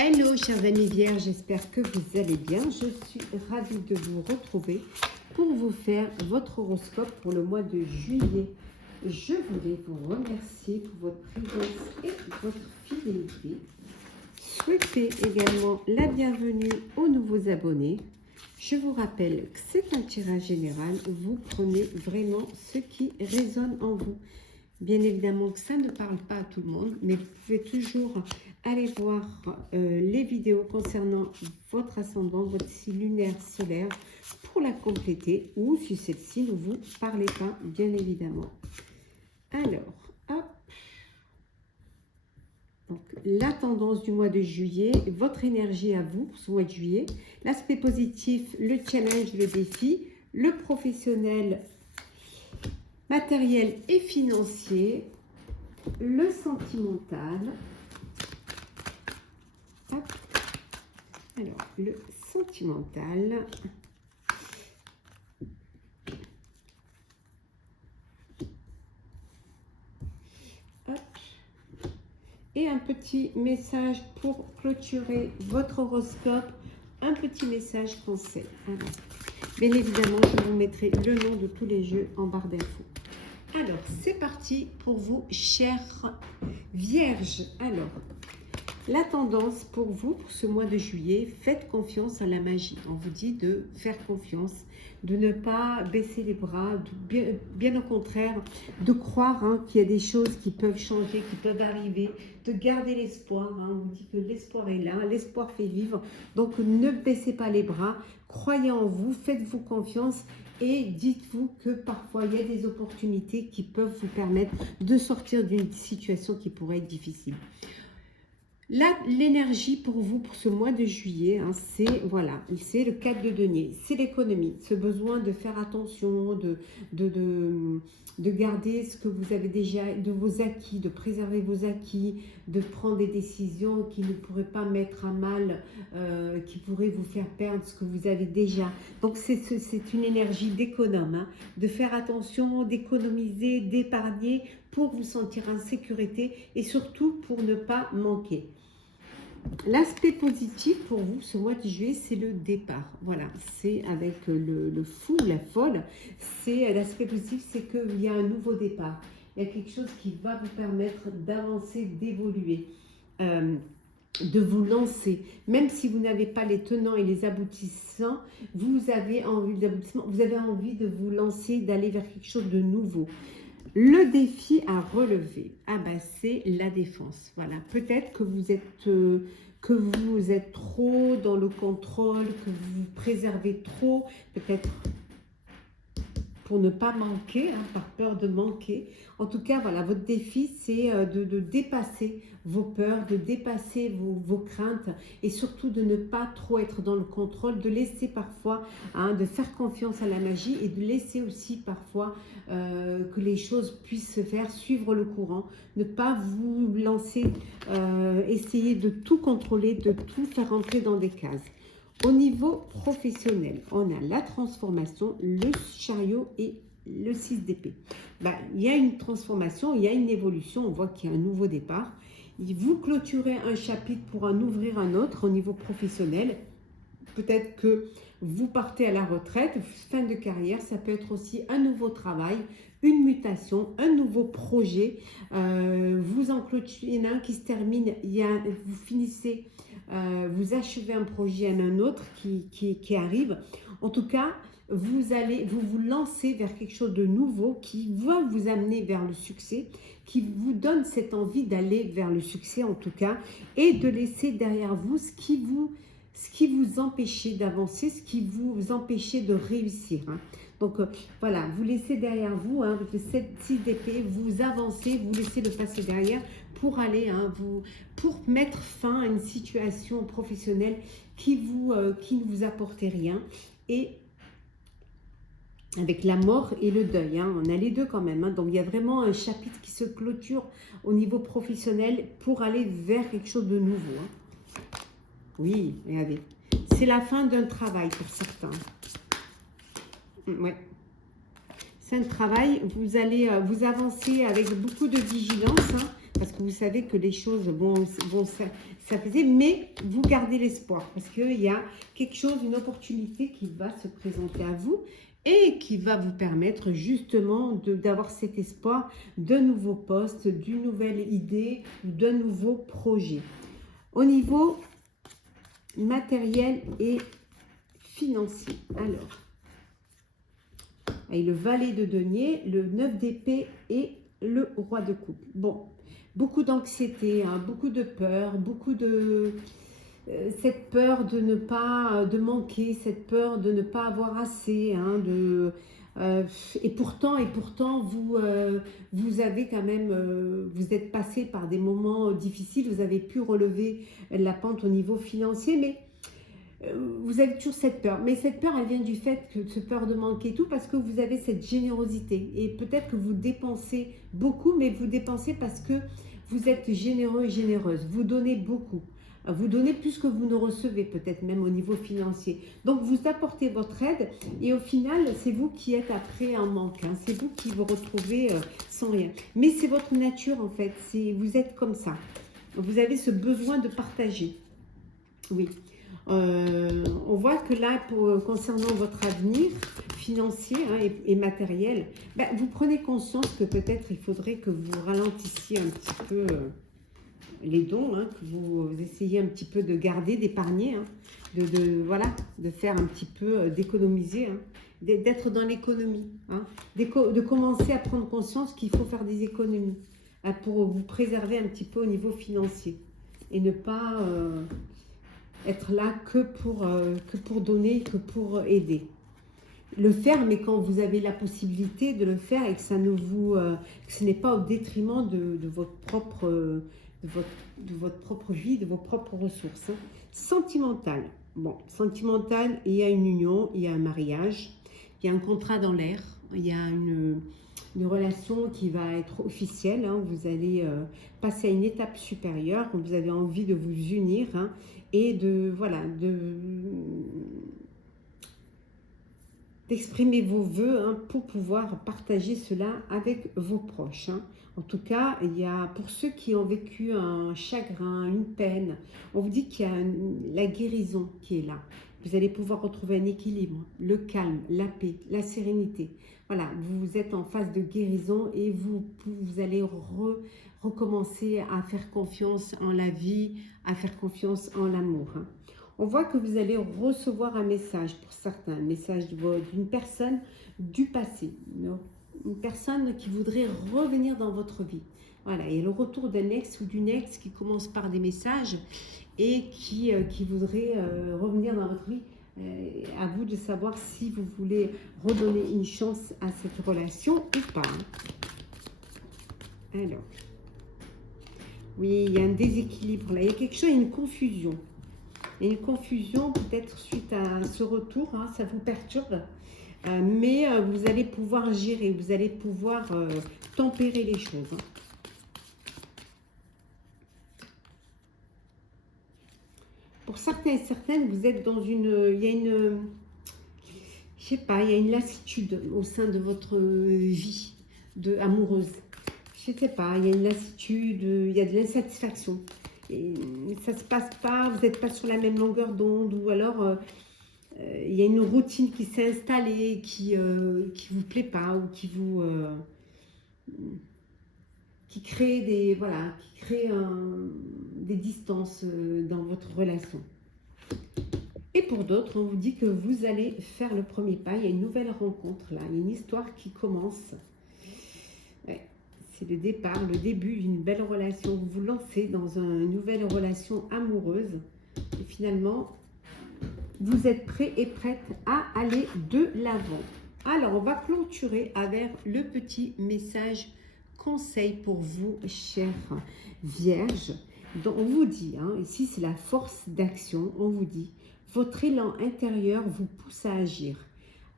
Hello chers amis vierges, j'espère que vous allez bien. Je suis ravie de vous retrouver pour vous faire votre horoscope pour le mois de juillet. Je voulais vous remercier pour votre présence et votre fidélité. Souhaitez également la bienvenue aux nouveaux abonnés. Je vous rappelle que c'est un tirage général. Vous prenez vraiment ce qui résonne en vous. Bien évidemment que ça ne parle pas à tout le monde, mais vous pouvez toujours aller voir les vidéos concernant votre ascendant, votre signe lunaire solaire pour la compléter, ou si celle-ci ne vous parle pas, bien évidemment. Alors, hop. Donc, la tendance du mois de juillet, votre énergie à vous pour ce mois de juillet, l'aspect positif, le challenge, le défi, le professionnel, matériel et financier, le sentimental. Hop. Alors, le sentimental. Hop. Et un petit message pour clôturer votre horoscope. Un petit message conseil. Alors, bien évidemment, je vous mettrai le nom de tous les jeux en barre d'infos. Alors, c'est parti pour vous, chers vierges. Alors, la tendance pour vous, pour ce mois de juillet, faites confiance à la magie. On vous dit de faire confiance, de ne pas baisser les bras, bien au contraire, de croire qu'il y a des choses qui peuvent changer, qui peuvent arriver, de garder l'espoir. On vous dit que l'espoir est là, l'espoir fait vivre. Donc, ne baissez pas les bras, croyez en vous, faites-vous confiance. Et dites-vous que parfois, il y a des opportunités qui peuvent vous permettre de sortir d'une situation qui pourrait être difficile. Là, l'énergie pour vous, pour ce mois de juillet, c'est voilà, c'est le 4 de denier, c'est l'économie, ce besoin de faire attention, de garder ce que vous avez déjà, de vos acquis, de préserver vos acquis, de prendre des décisions qui ne pourraient pas mettre à mal, qui pourraient vous faire perdre ce que vous avez déjà. Donc, c'est une énergie d'économe, de faire attention, d'économiser, d'épargner pour vous sentir en sécurité et surtout pour ne pas manquer. L'aspect positif pour vous ce mois de juillet, c'est le départ. Voilà, c'est avec le fou, la folle. C'est l'aspect positif, c'est qu'il y a un nouveau départ. Il y a quelque chose qui va vous permettre d'avancer, d'évoluer, de vous lancer. Même si vous n'avez pas les tenants et les aboutissants, vous avez envie de vous lancer, d'aller vers quelque chose de nouveau. Le défi à relever, c'est la défense. Voilà, peut-être que vous êtes trop dans le contrôle, que vous préservez trop, peut-être pour ne pas manquer, par peur de manquer. En tout cas, voilà, votre défi, c'est de dépasser vos peurs, de dépasser vos craintes et surtout de ne pas trop être dans le contrôle, de laisser parfois, de faire confiance à la magie et de laisser aussi parfois que les choses puissent se faire, suivre le courant, ne pas vous lancer, essayer de tout contrôler, de tout faire entrer dans des cases. Au niveau professionnel, on a la transformation, le chariot et le 6 d'épée. Il y a une transformation, il y a une évolution, on voit qu'il y a un nouveau départ. Vous clôturez un chapitre pour en ouvrir un autre au niveau professionnel. Peut-être que vous partez à la retraite, fin de carrière, ça peut être aussi un nouveau travail, une mutation, un nouveau projet. Vous en clôturez, il y en a un qui se termine, vous finissez, vous achevez un projet, un autre qui arrive. En tout cas, vous vous lancer vers quelque chose de nouveau qui va vous amener vers le succès, qui vous donne cette envie d'aller vers le succès en tout cas, et de laisser derrière vous ce qui vous empêchait d'avancer, ce qui vous empêchait de réussir. Donc voilà, vous laissez derrière vous, avec le 6 d'épée, vous avancez, vous laissez le passé derrière pour aller, pour mettre fin à une situation professionnelle qui ne vous apportait rien. Et avec la mort et le deuil, on a les deux quand même. Donc il y a vraiment un chapitre qui se clôture au niveau professionnel pour aller vers quelque chose de nouveau. Oui, regardez. C'est la fin d'un travail pour certains. Ouais. C'est un travail, vous allez vous avancer avec beaucoup de vigilance. parce que vous savez que les choses vont s'apaiser, mais vous gardez l'espoir, parce qu'il y a quelque chose, une opportunité qui va se présenter à vous et qui va vous permettre justement d'avoir cet espoir d'un nouveau poste, d'une nouvelle idée, d'un nouveau projet. Au niveau matériel et financier, alors, et le valet de denier, le 9 d'épée et le roi de coupe. Bon, beaucoup d'anxiété, hein, beaucoup de peur, beaucoup de... cette peur de ne pas, de manquer, cette peur de ne pas avoir assez, hein, et pourtant, vous avez quand même, vous êtes passé par des moments difficiles, vous avez pu relever la pente au niveau financier, mais vous avez toujours cette peur, mais cette peur, elle vient du fait que ce peur de manquer tout, parce que vous avez cette générosité, et peut-être que vous dépensez beaucoup, mais vous dépensez parce que vous êtes généreux et généreuse, vous donnez beaucoup, vous donnez plus que vous ne recevez, peut-être même au niveau financier, donc vous apportez votre aide, et au final, c'est vous qui êtes après en manque, hein. C'est vous qui vous retrouvez sans rien, mais c'est votre nature en fait, vous êtes comme ça, vous avez ce besoin de partager, oui. On voit que là, concernant votre avenir financier, hein, et matériel, ben, vous prenez conscience que peut-être il faudrait que vous ralentissiez un petit peu les dons, hein, que vous essayez un petit peu de garder, d'épargner, hein, voilà, de faire un petit peu d'économiser, hein, d'être dans l'économie, hein, de commencer à prendre conscience qu'il faut faire des économies, hein, pour vous préserver un petit peu au niveau financier et ne pas... être là que pour donner, que pour aider. Le faire, mais quand vous avez la possibilité de le faire et que ça ne vous, que ce n'est pas au détriment de votre propre, de votre propre vie, de vos propres ressources. Hein. Sentimental. Bon, sentimental, il y a une union, il y a un mariage, il y a un contrat dans l'air, il y a une relation qui va être officielle, hein, vous allez passer à une étape supérieure, vous avez envie de vous unir, hein, et d'exprimer vos vœux, hein, pour pouvoir partager cela avec vos proches. Hein. En tout cas, il y a, pour ceux qui ont vécu un chagrin, une peine, on vous dit qu'il y a la guérison qui est là. Vous allez pouvoir retrouver un équilibre, le calme, la paix, la sérénité. Voilà, vous êtes en phase de guérison et vous allez recommencer à faire confiance en la vie, à faire confiance en l'amour. Hein. On voit que vous allez recevoir un message pour certains, un message d'une personne du passé, une personne qui voudrait revenir dans votre vie. Voilà, et le retour d'un ex ou d'une ex qui commence par des messages et qui voudrait revenir dans votre vie. À vous de savoir si vous voulez redonner une chance à cette relation ou pas. Alors, oui, il y a un déséquilibre là, il y a quelque chose, il y a une confusion. Il y a une confusion peut-être suite à ce retour, hein, ça vous perturbe, mais vous allez pouvoir gérer, vous allez pouvoir tempérer les choses. Hein. Pour certains et certaines, vous êtes dans il y a une, je sais pas, il y a une lassitude au sein de votre vie amoureuse. Je sais pas, il y a une lassitude, il y a de l'insatisfaction. Et ça se passe pas, vous n'êtes pas sur la même longueur d'onde, ou alors il y a une routine qui s'est installée, qui vous plaît pas, ou qui crée des distances dans votre relation. Et pour d'autres, on vous dit que vous allez faire le premier pas, il y a une nouvelle rencontre là, il y a une histoire qui commence. Ouais. C'est le départ, le début d'une belle relation. Vous vous lancez dans une nouvelle relation amoureuse. Et finalement, vous êtes prêt et prête à aller de l'avant. Alors, on va clôturer avec le petit message conseil pour vous, chères vierges. Donc, on vous dit, hein, ici c'est la force d'action, on vous dit, votre élan intérieur vous pousse à agir.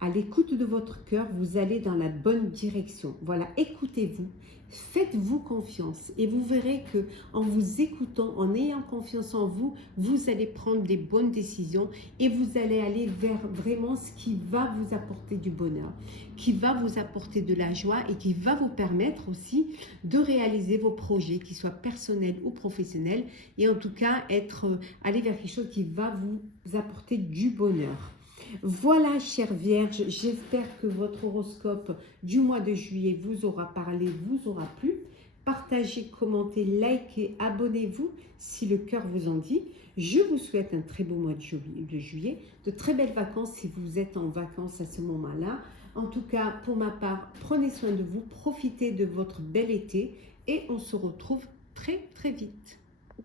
à l'écoute de votre cœur, vous allez dans la bonne direction. Voilà, écoutez-vous, faites-vous confiance et vous verrez que en vous écoutant, en ayant confiance en vous, vous allez prendre des bonnes décisions et vous allez aller vers vraiment ce qui va vous apporter du bonheur, qui va vous apporter de la joie et qui va vous permettre aussi de réaliser vos projets, qu'ils soient personnels ou professionnels, et en tout cas aller vers quelque chose qui va vous apporter du bonheur. Voilà, chère Vierge, j'espère que votre horoscope du mois de juillet vous aura parlé, vous aura plu. Partagez, commentez, likez, abonnez-vous si le cœur vous en dit. Je vous souhaite un très beau mois de juillet, de très belles vacances si vous êtes en vacances à ce moment-là. En tout cas, pour ma part, prenez soin de vous, profitez de votre bel été et on se retrouve très très vite.